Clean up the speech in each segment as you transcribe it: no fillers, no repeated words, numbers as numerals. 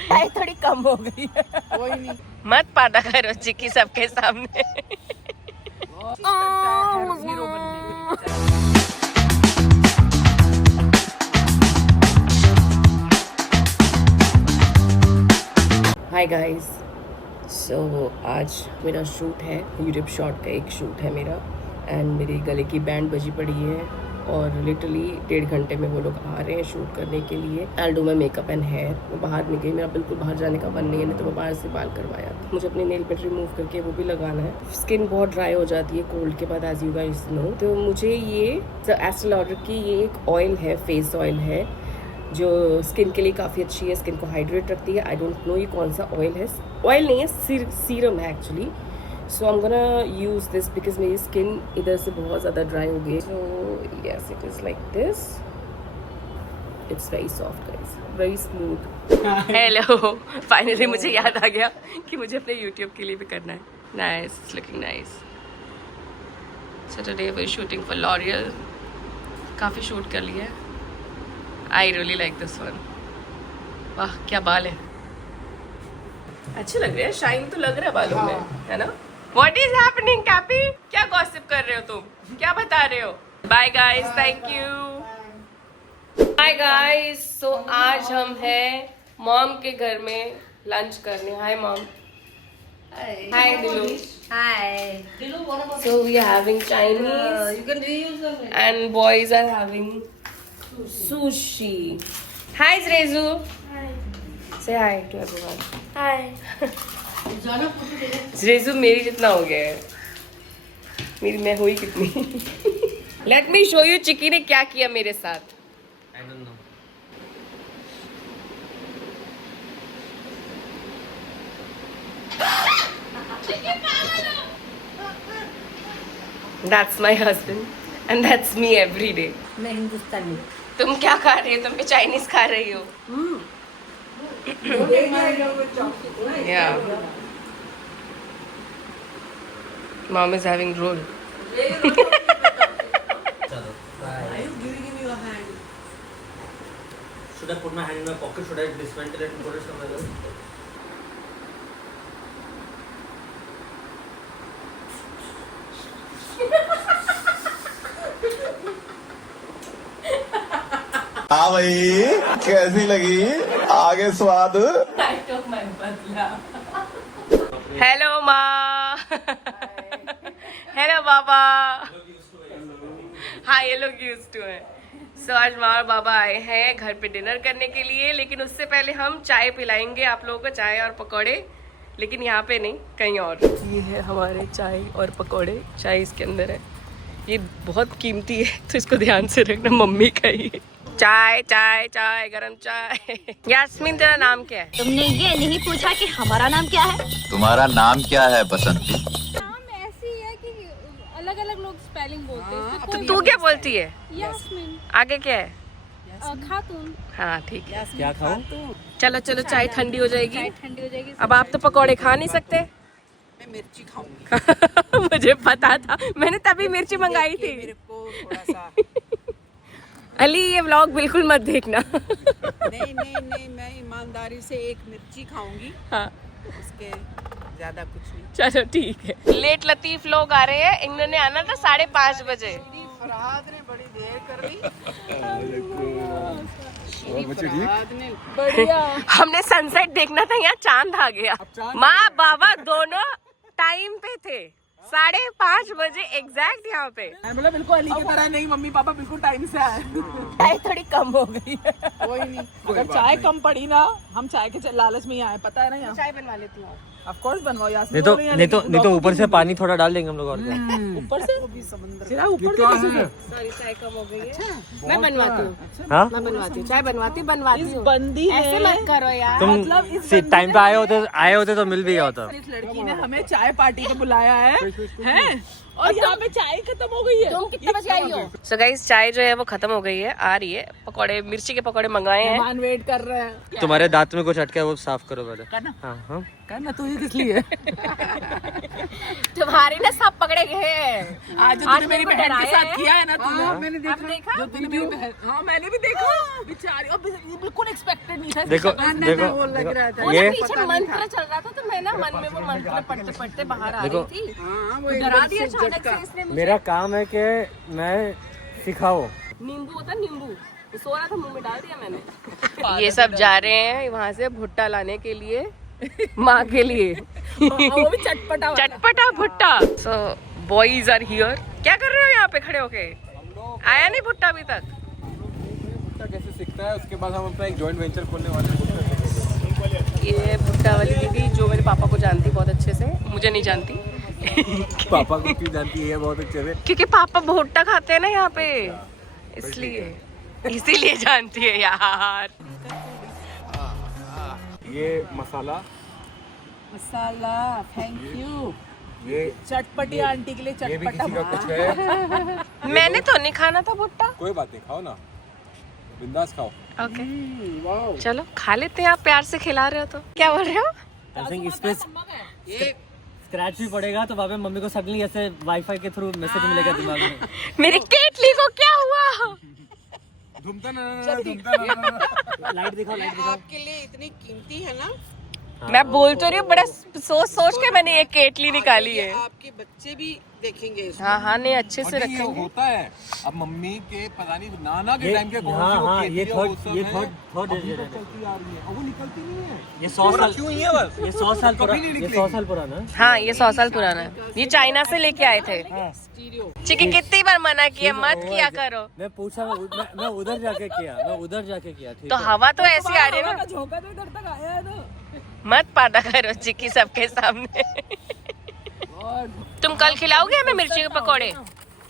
चाय थोड़ी कम हो गई है। कोई नहीं, मत पादा करो चिक्की सबके सामने। हीरो बनने के लिए। हाय गाइस, सो आज मेरा शूट है, यूट्यूब शॉट का एक शूट है मेरा। एंड मेरी गले की बैंड बजी पड़ी है और लिटरली 1.5 घंटे में वो लोग आ रहे हैं शूट करने के लिए। I do my makeup and hair. मैं बाहर नहीं गई, मेरा बिल्कुल बाहर जाने का मन नहीं है, नहीं तो मैं बाहर से बाल करवाया। मुझे अपनी नेल पेंट रिमूव करके वो भी लगाना है। स्किन बहुत ड्राई हो जाती है कोल्ड के बाद, एज यू गाइस नो। तो मुझे ये एस्टे लॉडर की ये एक ऑयल है, फेस ऑयल है, जो स्किन के लिए काफ़ी अच्छी है, स्किन को हाइड्रेट रखती है। आई डोंट नो ये कौन सा ऑयल है, ऑयल नहीं है, सीरम है actually. So I am gonna use this because मेरी स्किन इधर से बहुत ज़्यादा ड्राई हो गई। So yes, it is like this, it's very soft guys, very smooth. Hello, finally मुझे याद आ गया कि मुझे अपने यूट्यूब के लिए भी करना है। Nice, looking nice. So today we are shooting for L'Oreal. काफ़ी शूट कर लिया है। I really like this one. वाह क्या बाल है, अच्छे लग रहे हैं, शाइन तो लग रहा है बालों में, है ना। What is happening, कैपी? क्या गॉसिप कर रहे हो तुम, क्या बता रहे हो? Bye guys, thank you. Hi guys, so आज हम हैं मॉम के घर में लंच करने। Hi mom. हाय दिलू। Hi. So we are having Chinese You can reuse them. and boys are having sushi. Hi Zrezu. Hi. Say hi to everyone. Hi. जाना photo ले ले। Zrezu मेरी जितना हो गया है, मेरी मैं हुई कितनी। Let me show you चिक्की ने क्या किया मेरे साथ। I don't know. That's my husband and that's me every day. मैं हिंदुस्तानी। तुम क्या खा रही हो? तुम भी चाइनीज खा रही हो? Yeah. Mom is having roll. Chalo. Are you giving him your hand? Should I put my hand in my pocket? Should I dismantle it and put it somewhere else? हाँ भाई, कैसी लगी आगे स्वाद? I took my badla. Hello माँ. Hello बाबा. हाँ ये लोग used to है. So आज माँ और बाबा आए हैं घर पे डिनर करने के लिए, लेकिन उससे पहले हम चाय पिलाएंगे आप लोगों को, चाय और पकौड़े, लेकिन यहाँ पे नहीं, कहीं और। ये है हमारे चाय और पकौड़े, चाय इसके अंदर है। ये बहुत कीमती है तो इसको ध्यान से रखना, मम्मी का ही। चाय चाय चाय, गरम चाय। यास्मीन तेरा नाम क्या है? तुमने ये नहीं पूछा कि हमारा नाम क्या है? तुम्हारा नाम क्या है बसंती? नाम ऐसी है कि अलग अलग लोग स्पेलिंग बोलते हैं। तो तू क्या बोलती है? यास्मीन। आगे क्या है? खातून। हाँ ठीक है। क्या खाऊं? चलो चलो, चाय ठंडी हो जाएगी। चाय ठंडी हो जाएगी। अब आप तो पकौड़े खा नहीं सकते। मैं मिर्ची खाऊंगी। मुझे पता था, मैंने तभी मिर्ची मंगाई थी। मेरे को थोड़ा सा। अली ये व्लॉग बिल्कुल मत देखना। नहीं, मैं ईमानदारी से एक मिर्ची खाऊंगी, हाँ उसके ज्यादा कुछ नहीं। चलो ठीक है। लेट लतीफ लोग आ रहे हैं, इन्होंने आना था 5:30 बजे। फरहाद ने बड़ी देर कर ली। ठीक। ने बढ़िया। हमने सनसेट देखना था, यहाँ चांद आ गया। माँ बाबा दोनों टाइम पे थे, 5:30 बजे एग्जैक्ट यहाँ पे। मैं बोला बिल्कुल अली की तरह नहीं, मम्मी पापा बिल्कुल टाइम से आए। चाय थोड़ी कम हो गई है। कोई नहीं, अगर चाय कम पड़ी ना, हम चाय के लालच में ही आए, पता है ना। यहाँ चाय बनवा लेती हूँ। ऑफ कोर्स बनवाओ यार। नहीं तो ऊपर से पानी थोड़ा डाल देंगे हम लोग, और क्या? ऊपर से सिरा ऊपर से। सॉरी चाय कम हो गई है। मैं बनवाती हूँ। हाँ, मैं बनवाती हूँ, चाय बनवाती हूँ। बंदी ऐसे मत करो यार। तुम मतलब इस टाइम पे आए होते तो मिल भी गया होता। इस लड़की ने हमें चाय पार्टी पे बुलाया है और यहाँ पे चाय खत्म हो गई है। तुम कितने बजे आई हो? सो गाइस चाय जो है वो खत्म हो गई है, आ रही है। पकौड़े, मिर्ची के पकौड़े मंगाए हैं। मेहमान वेट कर रहे हैं। तुम्हारे दांत में कुछ अटका है वो साफ करो पहले। करना हाँ हाँ करना तू ये किस लिए? तुम्हारे ना सब पकड़े गए हैं। आज जो तूने मेरी मेरे को बहन के डराया साथ है। किया है ना तूने, मैंने देखा जो तूने मेरी बहन, हाँ मैंने भी देखा बेचारी, और ये बिल्कुल एक्सपेक्टेड नहीं था। देखो देखो वो लग रहा था वो ये ना पीछे मंत्र चल रहा था, तो मैं ना मन में वो मंत्र पढ़ते पढ़ते बाहर आ रही थी। तो डरा दिया अचानक से इसने मुझे। मेरा काम है कि मैं सिखाऊं। नींबू होता नींबू, सो रहा था मुंह में डाल दिया मैंने। ये सब जा रहे हैं वहाँ से भुट्टा लाने के लिए, माँ के लिए। वो भी चटपटा वाला। चटपटा भुट्टा। So boys are here. क्या कर रहे हो यहाँ पे खड़े होके? आया नहीं भुट्टा अभी तक? भुट्टा कैसे सीखता है, उसके बाद हम अपना एक जॉइंट वेंचर खोलने वाले हैं। ये भुट्टा वाली दीदी जो मेरे पापा को जानती बहुत अच्छे से, मुझे नहीं जानती। पापा को क्यों जानती है बहुत अच्छे से? क्योंकि पापा भुट्टा खाते हैं ना यहाँ पे, इसलिए इसीलिए जानती है यार। ये मसाला, मसाला, थैंक यू। ये चटपटी आंटी के लिए ये भी चटपटा किसी का कुछ है। मैंने तो नहीं खाना था भुट्टा। कोई बात नहीं, खाओ ना, बिंदास खाओ। ओके चलो खा लेते हैं। आप प्यार से खिला रहे हो तो। क्या बोल रहे हो? इस पे स्क्रैच भी पड़ेगा तो वहाँ पे मम्मी को सडनली ऐसे वाईफाई के थ्रू मैसेज मिलेगा दिमाग में। मेरी केटली को क्या हुआ? घूमता ना लाइट दिखाओ लाइट दिखाओ। आपके लिए इतनी कीमती है ना, मैं बोल तो रही हूँ, बड़ा सोच सोच के मैंने एक केटली निकाली है। आपके बच्चे भी देखेंगे इसको। हाँ हाँ नहीं अच्छे से ये रखेंगे। होता है। अब मम्मी के पता नहीं नाना के टाइम के हाँ हाँ ये थर्ड थर्ड निकलती आ रही है, अब वो निकलती नहीं है। ये 100 साल क्यों ही है बस? ये 100 साल कभी नहीं पुराना, ये निकलेगी। 100 साल पुराना है। हाँ ये 100 साल पुराना है। ये चाइना से लेके आए थे। चिकी कितनी बार मना किया मत किया करो। मैं पूछा मैं उधर जाके किया ठीक तो है। हवा तो ऐसी आ रही है ना, झोंका तो इधर तक आया है ना। मत पैदा करो चिकी सबके सामने। तुम कल खिलाओगे हमें मिर्ची के पकौड़े?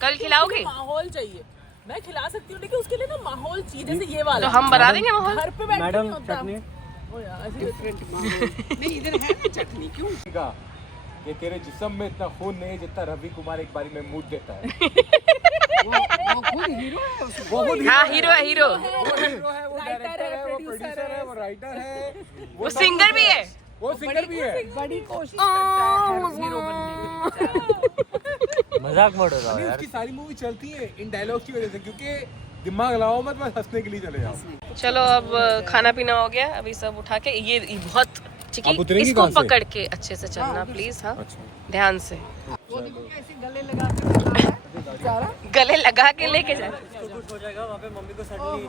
कल खिलाओगे? माहौल चाहिए। मैं खिला सकती हूँ लेकिन उसके लिए ना माहौल चाहिए, जैसे ये वाला। तो हम बना देंगे माहौल। घर पे बैठ के मैडम नहीं होता। चटनी ओ यार, ऐसे डिफरेंट माहौल। नहीं इधर है ना चटनी, क्यों? कहा कि तेरे जिस्म में इतना खून नहीं है जितना रवि कुमार एक बारी में मूड देता है। वो खुद हीरो है उसमें। हाँ हीरो है हीरो। वो हीरो है, वो डायरेक्टर है, वो प्रोड्यूसर है, वो राइटर है, वो सिंगर भी है। वो सिंगर भी है। बड़ी कोशिश करता है हीरो बनने की। मजाक मत उड़ाओ नहीं, यार। उसकी सारी मूवी चलती है इन डायलॉग की वजह से, क्योंकि दिमाग लगाओ मत, बस हंसने के लिए चले जाओ। चलो अब खाना पीना हो गया, अभी सब उठा के ये बहुत आप चिकी उतरेंगी इसको कहाँ से? पकड़ के अच्छे से चलना प्लीज। हाँ ध्यान से वो देखो कैसे गले लगा के बेचारा। गले लगा के लेके जा। कुछ हो जाएगा वहाँ पे मम्मी को सडनली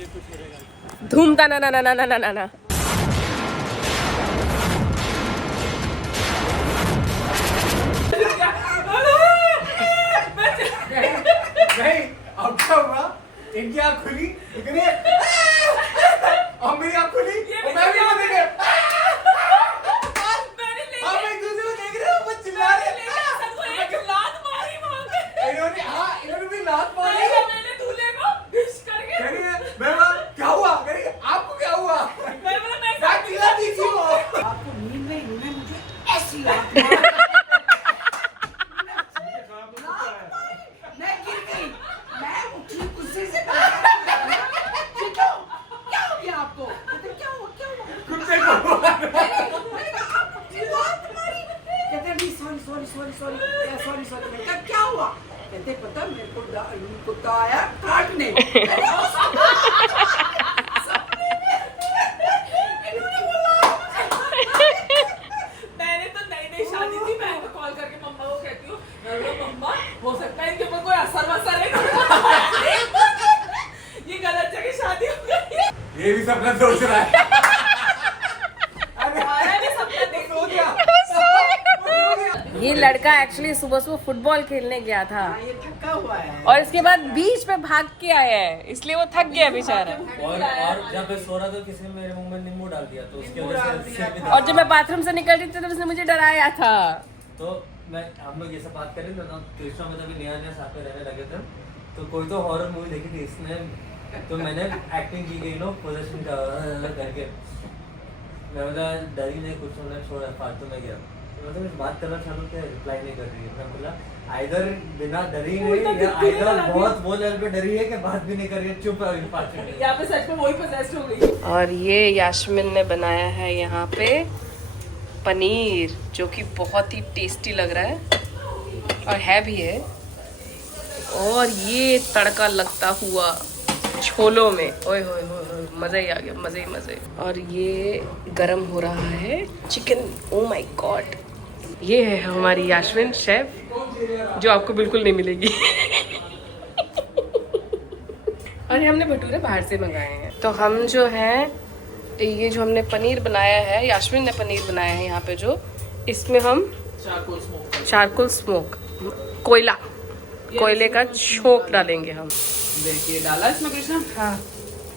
ये कुछ हो जाएगा। धूमता ना ना ना ना ना ना ना। नहीं, अब क्या हुआ? इनकी आँख खुली, इतनी और मेरी आँख खुली, और मैं भी इनको देख रहा। हम एक दूसरे को देख रहे हैं, वो चिल्ला रहे हैं। इन्होंने भी लात मारी। कह रही है, मैं बोला, क्या हुआ? कह रही है, आपको क्या हुआ? मैं चिल्ला दी थी वो। आपको नींद में इन्होंने मुझे ऐसी लात मारी। मैं गिर गई, मैं उठी गुस्से से। क्या हो गया आपको? कहते क्या हुआ? कुत्ते को मैंने कहा, आपको लात मारी। कहते नहीं सॉरी। मैं कहा क्या हुआ? कहते पता मेरे को कुत्ता आया काटने। मैंने तो नई शादी थी, मैं तो कॉल करके मम्मा को कहती हूँ, मम्मा हो सकता है इनके ऊपर कोई असर वसर है। ये गलत जगह शादी हो गई। ये भी सपना सोच रहा है। ये लड़का एक्चुअली सुबह सुबह फुटबॉल खेलने गया था ये थका हुआ है। और इसके बाद बीच पे भाग के आया है, इसलिए वो थक गया बेचारा। और जब मैं सो रहा था किसी ने मेरे मुंह में नींबू डाल दिया तो उसके वजह से सिर भी और जब मैं बाथरूम से निकल रही थी तो उसने मुझे डराया था। तो मैं हम लोग ये सब बात करें तो कृष्णा में तभी नया साथ में रहने लगे थे, तो कोई तो हॉरर मूवी देखी थी इसने, तो मैंने एक्टिंग की गई नो पोजीशन करके, मैं बोला डर ही नहीं कुछ, उन्हें छोड़ा फालतू में गया। मतलब मैं बात करना चाहूँ क्या रिप्लाई नहीं कर रही है। मैं बोला आइदर बिना डरी वो नहीं तो या दिखती नहीं आइदर लगी। बहुत वो लेवल पे डरी है कि बात भी नहीं कर रही है, चुप है अभी 5 मिनट। यहाँ पे सच में वही पोजेस्ड हो गई। और ये यास्मिन ने बनाया है यहाँ पे पनीर, जो कि बहुत ही टेस्टी लग रहा है और है भी है। और ये तड़का लगता हुआ छोलों में, ओए होए होए, मज़ा ही आ गया, मज़े ही मज़े। और ये गरम हो रहा है चिकन, ओ माय गॉड। ये है हमारी यास्मिन शेफ, जो आपको बिल्कुल नहीं मिलेगी। और हमने भटूरे बाहर से मंगाए हैं। तो हम जो हैं, ये जो हमने पनीर बनाया है, यास्मिन ने पनीर बनाया है यहाँ पे, जो इसमें हम चारकोल स्मोक, कोयले का छोंक डालेंगे हम। देखिए डाला इसमें कृष्णा। हाँ,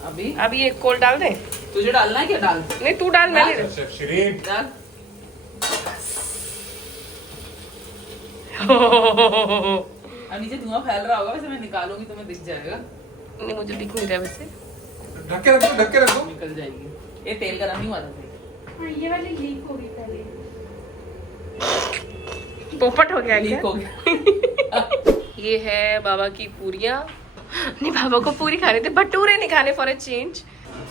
अभी अब ये कोल डाल दें? तुझे डालना है क्या? डाल। नहीं, तू डाल, मैं नहीं। शेफ शरीफ डाल। अब नीचे धुआं फैल रहा होगा, वैसे मैं निकालूंगी तो मैं दिख जाएगा। नहीं, मुझे दिख नहीं रहा वैसे। ढक के रखो, ढक के रखो। निकल जाएगी। ये तेल गरम नहीं हुआ था। ये वाली लीक हो गई पहले। पोपट हो गया लीक क्या? हो गया। ये है बाबा की पूरियाँ। नहीं, बाबा को पूरी खाने थे, भटूरे नहीं खाने फॉर ए चेंज।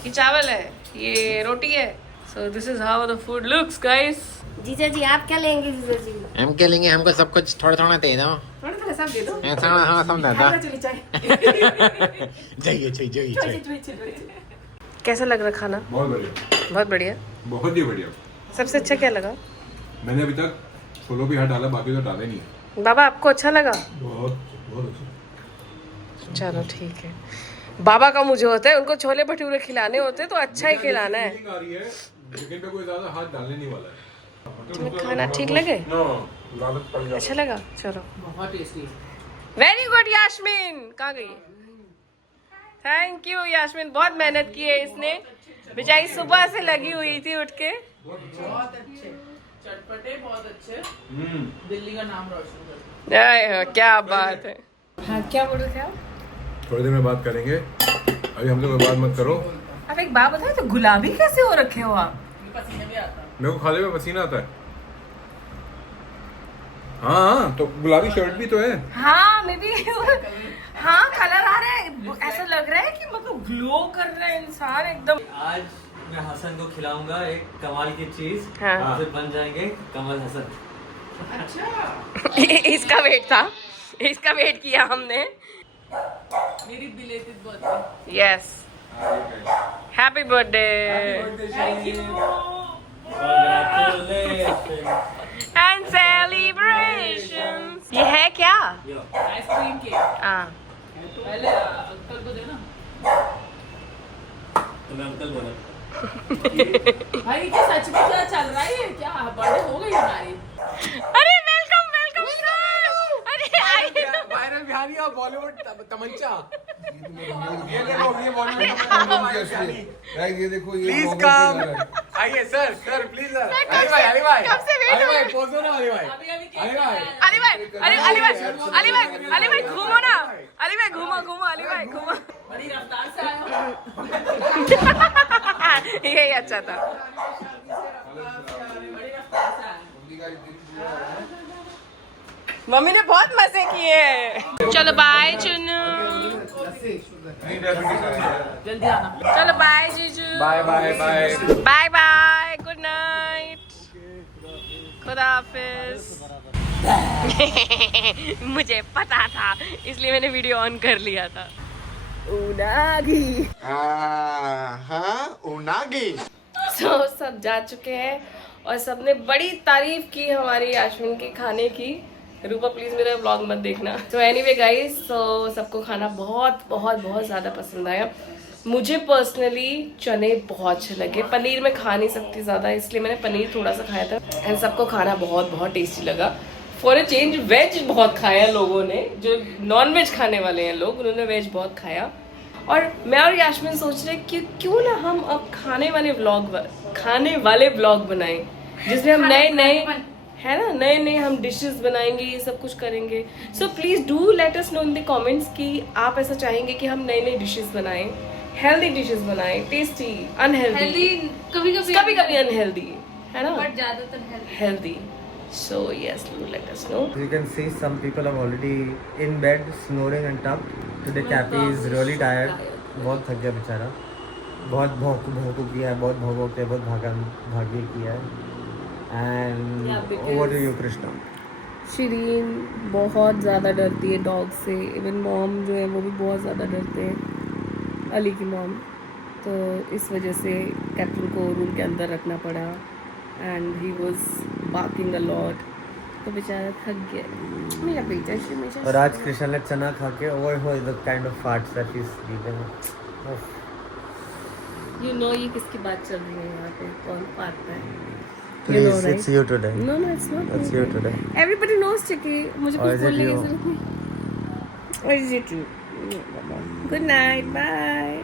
ये चावल है, ये रोटी है। So this is how the food looks guys. जीजा जी आप क्या लेंगे जीजा जी? हम क्या लेंगे, हमको सब कुछ थोड़ा थोड़ा दे दो। थोड़ा थोड़ा सब दे दो। ऐसा हाँ सब दादा चलिए चाय। जाइए जाइए जाइए। कैसा लग रहा खाना? बहुत बढ़िया, बहुत बढ़िया। बहुत ही बढ़िया। सबसे अच्छा क्या लगा? मैंने अभी तक छोलों भी हाथ डाला, बाकी तो डाले नहीं है। बाबा आपको अच्छा लगा? बहुत बहुत अच्छा। चलो ठीक है। बाबा का मुझे होता है, उनको छोले भटूरे खिलाने होते हैं तो अच्छा ही खिलाना है। फीलिंग आ रही है, चिकन पे कोई ज्यादा हाथ डालने नहीं वाला है। तुम्हें खाना ठीक लगे? अच्छा लगा? चलो, बहुत टेस्टी। Very good Yasmin. कहाँ गई? थैंक यू यास्मिन, बहुत मेहनत की है इसने, बेचारी सुबह से लगी हुई थी उठ के। बहुत अच्छे चटपटे, बहुत अच्छे। दिल्ली का नाम रोशन कर। आए, क्या बात है। हाँ, क्या बोल रहे थे आप? थोड़ी देर में बात करेंगे, अभी हमसे कोई बात मत करो। आप एक बात बताओ, तो गुलाबी कैसे हो रखे हो आप? पसीने भी आता है। मेरे को खाने में पसीना आता है। हाँ, तो गुलाबी शर्ट भी तो है। हाँ, मे बी। हाँ, कलर आ रहा है, ऐसा लग रहा है कि मतलब ग्लो कर रहा है इंसान एकदम। आज मैं हसन को खिलाऊंगा एक कमाल की चीज, हाँ। फिर बन जाएंगे कमल हसन। अच्छा। इसका वेट था, इसका वेट किया हमने। मेरी belated birthday. Yes, happy birthday thank you. And celebrations. ये है क्या? Ice cream cake. हाँ, पहले अंकल को देना। तो मैं अंकल बोला भाई क्या सच में क्या चल रहा है? क्या बर्थडे हो गई हमारी? अरे वेलकम वेलकम सर। अरे आइए। वायरल बिहारी और बॉलीवुड तमंचा। ये देखो, ये बॉलीवुड ये देखो, ये प्लीज कम। आइए sir, sir please sir. Ali भाई कब से wait अली हो भाई रहा है? पोज दो ना अली भाई। अभी अभी केक अली भाई अली भाई, अली भाई घूमो ना। अली भाई घूमो, अली भाई घूमो। बड़ी रफ्तार से आए हो। यही अच्छा था। बड़ी रफ्तार से आए हो। मम्मी ने बहुत मजे किए। चलो बाय चुनू। जल्दी आना। चलो बाय जीजू। Bye bye bye. Bye bye, good night, खुदा हाफिज। मुझे पता था, इसलिए मैंने वीडियो ऑन कर लिया था। उनागी। उनागी। तो सब जा चुके हैं और सबने बड़ी तारीफ की हमारी यास्मिन के खाने की। रूपा प्लीज मेरा व्लॉग मत देखना। तो एनीवे गाइस, तो सबको खाना बहुत बहुत बहुत ज़्यादा पसंद आया। मुझे पर्सनली चने बहुत अच्छे लगे। पनीर में खा नहीं सकती ज़्यादा, इसलिए मैंने पनीर थोड़ा सा खाया था। एंड सबको खाना बहुत बहुत टेस्टी लगा। फॉर ए चेंज वेज बहुत खाया लोगों ने, जो नॉन वेज खाने वाले हैं लोग, उन्होंने वेज बहुत खाया। और मैं और यास्मिन सोच रहे कि क्यों ना हम अब खाने वाले व्लॉग बनाएं, जिसमें हम नए नए हम डिशेस बनाएंगे, ये सब कुछ करेंगे। So please do let us know in the comments कि आप ऐसा चाहेंगे कि हम नई नई डिशेस बनाएं, हेल्दी डिशेस बनाएं, टेस्टी, अनहेल्दी, कभी कभी कभी कभी अनहेल्दी, है ना, बट ज्यादातर healthy. Healthy. So yes, let us know. You can see some people are already in bed, snoring and tucked. Today Cappy is really tired. बहुत थक गया बेचारा. बहुत भौंकू किया है, बहुत भौंकते, बहुत भागी किया है. And over to you, Krishna. Shirin बहुत ज़्यादा डरती है डॉग से. इवन मॉम जो है वो भी बहुत ज़्यादा डरते हैं, अली की मॉम. तो इस वजह से कैप्टन को रूम के अंदर रखना पड़ा. And he was barking a lot. तो बेचारा थक गया मेरा बेटा. और आज कृष्णा ने चना खा के ओए होए the kind of farts that he is giving. You know ये किसकी बात चल रही है यहाँ पे, कौन पाता है? Please, it's you today. No, it's not. It's you today. Everybody knows Chicky. मुझे Or कुछ is it बोलने की you? जरूरत नहीं. Or is it you? Good night. Bye.